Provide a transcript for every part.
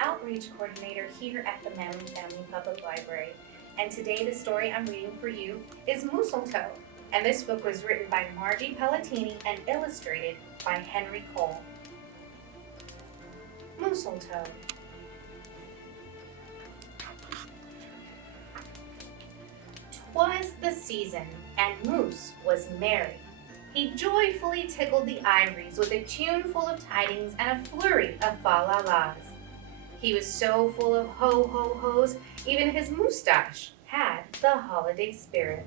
Outreach Coordinator here at the Manly Family Public Library. And today the story I'm reading for you is Moosletoe. And this book was written by Margie Pellatini and illustrated by Henry Cole. Moosletoe. 'Twas the season, and Moose was merry. He joyfully tickled the ivories with a tune full of tidings and a flurry of fa-la-las. He was so full of ho-ho-hos, even his moustache had the holiday spirit.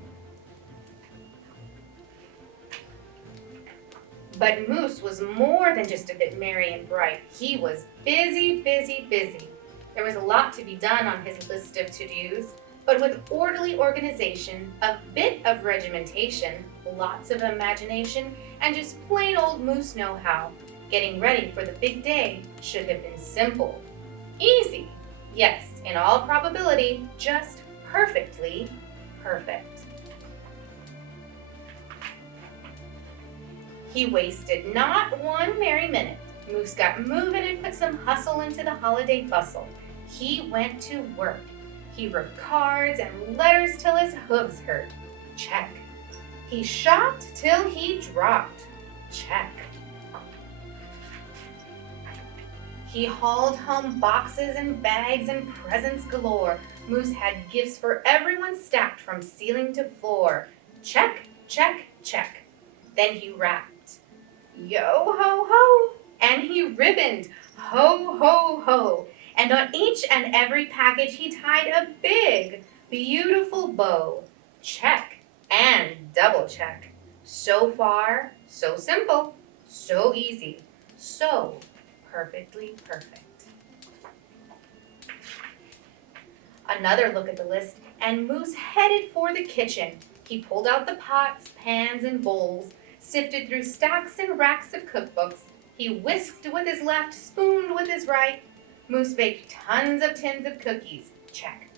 But Moose was more than just a bit merry and bright. He was busy, busy, busy. There was a lot to be done on his list of to-dos, but with orderly organization, a bit of regimentation, lots of imagination, and just plain old Moose know-how, getting ready for the big day should have been simple. Easy. Yes, in all probability, just perfectly perfect. He wasted not one merry minute. Moose got moving and put some hustle into the holiday bustle. He went to work. He wrote cards and letters till his hooves hurt. Check. He shopped till he dropped. Check. He hauled home boxes and bags and presents galore. Moose had gifts for everyone stacked from ceiling to floor. Check, check, check. Then he rapped, yo ho ho, and he ribboned, ho ho ho. And on each and every package he tied a big, beautiful bow. Check and double check. So far, so simple, so easy, so perfectly perfect. Another look at the list, and Moose headed for the kitchen. He pulled out the pots, pans, and bowls, sifted through stacks and racks of cookbooks. He whisked with his left, spooned with his right. Moose baked tons of tins of cookies. Check.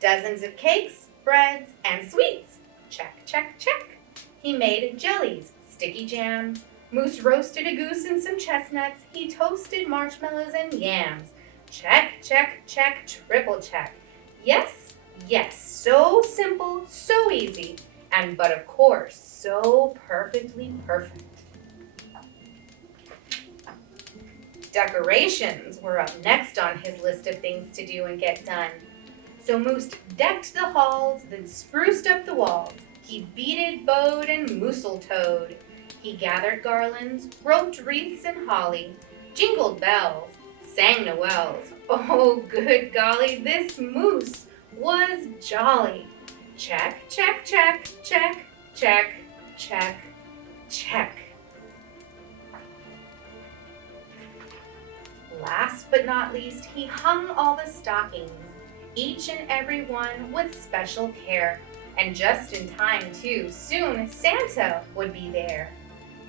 Dozens of cakes, breads, and sweets. Check, check, check. He made jellies, sticky jams. Moose roasted a goose and some chestnuts. He toasted marshmallows and yams. Check, check, check, triple check. Yes, yes, so simple, so easy, and but of course, so perfectly perfect. Decorations were up next on his list of things to do and get done. So Moose decked the halls, then spruced up the walls. He beaded, bowed, and moosletoed. He gathered garlands, roped wreaths and holly, jingled bells, sang noels. Oh, good golly, this Moose was jolly. Check, check, check, check, check, check, check. Last but not least, he hung all the stockings, each and every one with special care. And just in time, too, soon Santa would be there.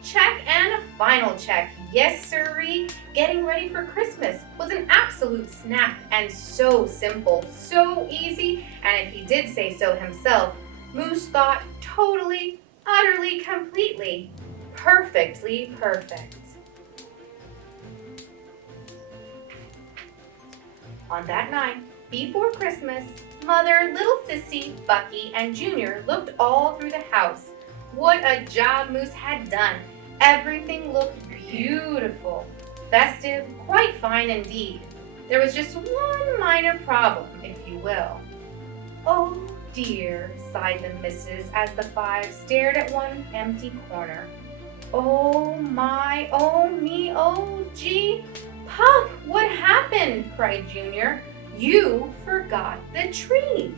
Check and a final check, yes sirree. Getting ready for Christmas was an absolute snap and so simple, so easy, and if he did say so himself, Moose thought totally, utterly, completely, perfectly perfect. On that night, before Christmas, Mother, little Sissy, Bucky, and Junior looked all through the house. What a job Moose had done. Everything looked beautiful, festive, quite fine indeed. There was just one minor problem, if you will. Oh dear, sighed the missus as the five stared at one empty corner. Oh my, oh me, oh gee. Pop, what happened? Cried Junior. You forgot the tree.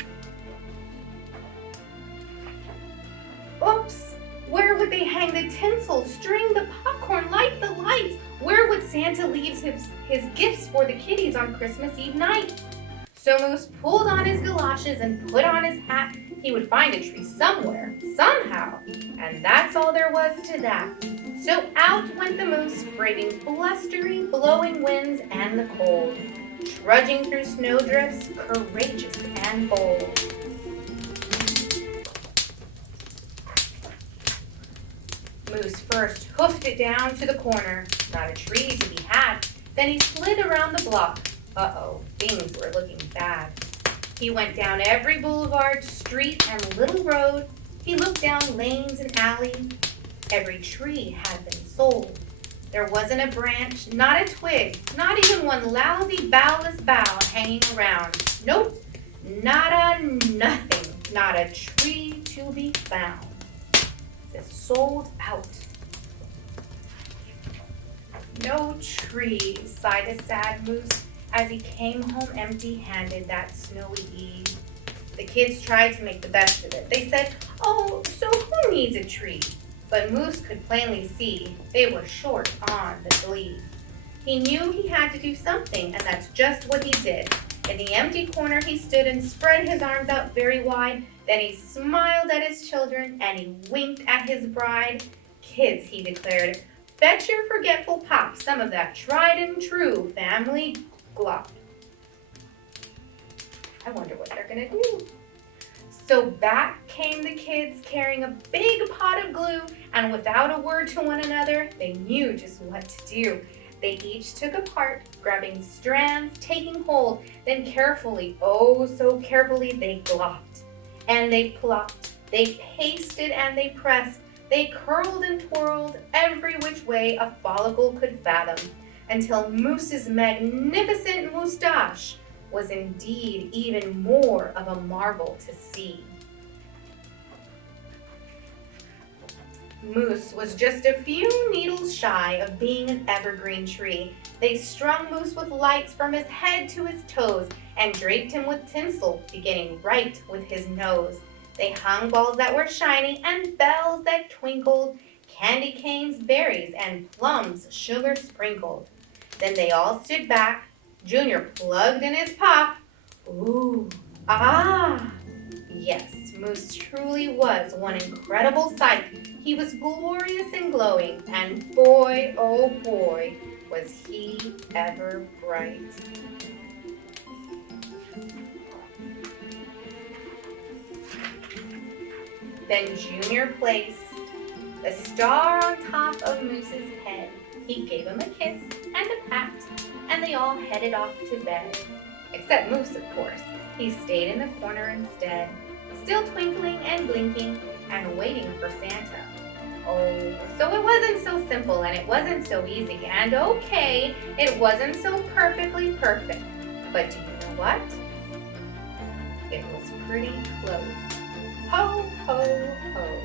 Oops, where would they hang the tinsel, string the popcorn, light the lights? Where would Santa leave his gifts for the kiddies on Christmas Eve night? So Moose pulled on his galoshes and put on his hat. He would find a tree somewhere, somehow, and that's all there was to that. So out went the Moose, braving blustery, blowing winds and the cold, trudging through snowdrifts, courageous and bold. Moose first hoofed it down to the corner, not a tree to be had. Then he slid around the block, Uh-oh, things were looking bad. He went down every boulevard, street, and little road. He looked down lanes and alleys. Every tree had been sold. There wasn't a branch, not a twig, not even one lousy, boughless bough hanging around. Nope, not a nothing, not a tree to be found. It's sold out. No tree, sighed a sad moose as he came home empty-handed that snowy eve. The kids tried to make the best of it. They said, "Oh, so who needs a tree?" But Moose could plainly see they were short on the glee. He knew he had to do something, and that's just what he did. In the empty corner he stood and spread his arms out very wide. Then he smiled at his children, and he winked at his bride. "Kids," he declared, "bet your forgetful pop some of that tried and true family glop." I wonder what they're gonna do. So back came the kids carrying a big pot of glue, and without a word to one another, they knew just what to do. They each took a part, grabbing strands, taking hold, then carefully, oh so carefully, they glopped. And they plopped, they pasted and they pressed, they curled and twirled every which way a follicle could fathom, until Moose's magnificent moustache was indeed even more of a marvel to see. Moose was just a few needles shy of being an evergreen tree. They strung Moose with lights from his head to his toes and draped him with tinsel, beginning right with his nose. They hung balls that were shiny and bells that twinkled, candy canes, berries, and plums sugar sprinkled. Then they all stood back. Junior plugged in his pop. Ooh, ah! Yes, Moose truly was one incredible sight. He was glorious and glowing, and boy, oh boy, was he ever bright. Then Junior placed the star on top of Moose's head. He gave him a kiss and a pat, and they all headed off to bed. Except Moose, of course. He stayed in the corner instead, still twinkling and blinking and waiting for Santa. Oh, so it wasn't so simple, and it wasn't so easy, and okay, it wasn't so perfectly perfect. But do you know what? It was pretty close. Ho, ho, ho.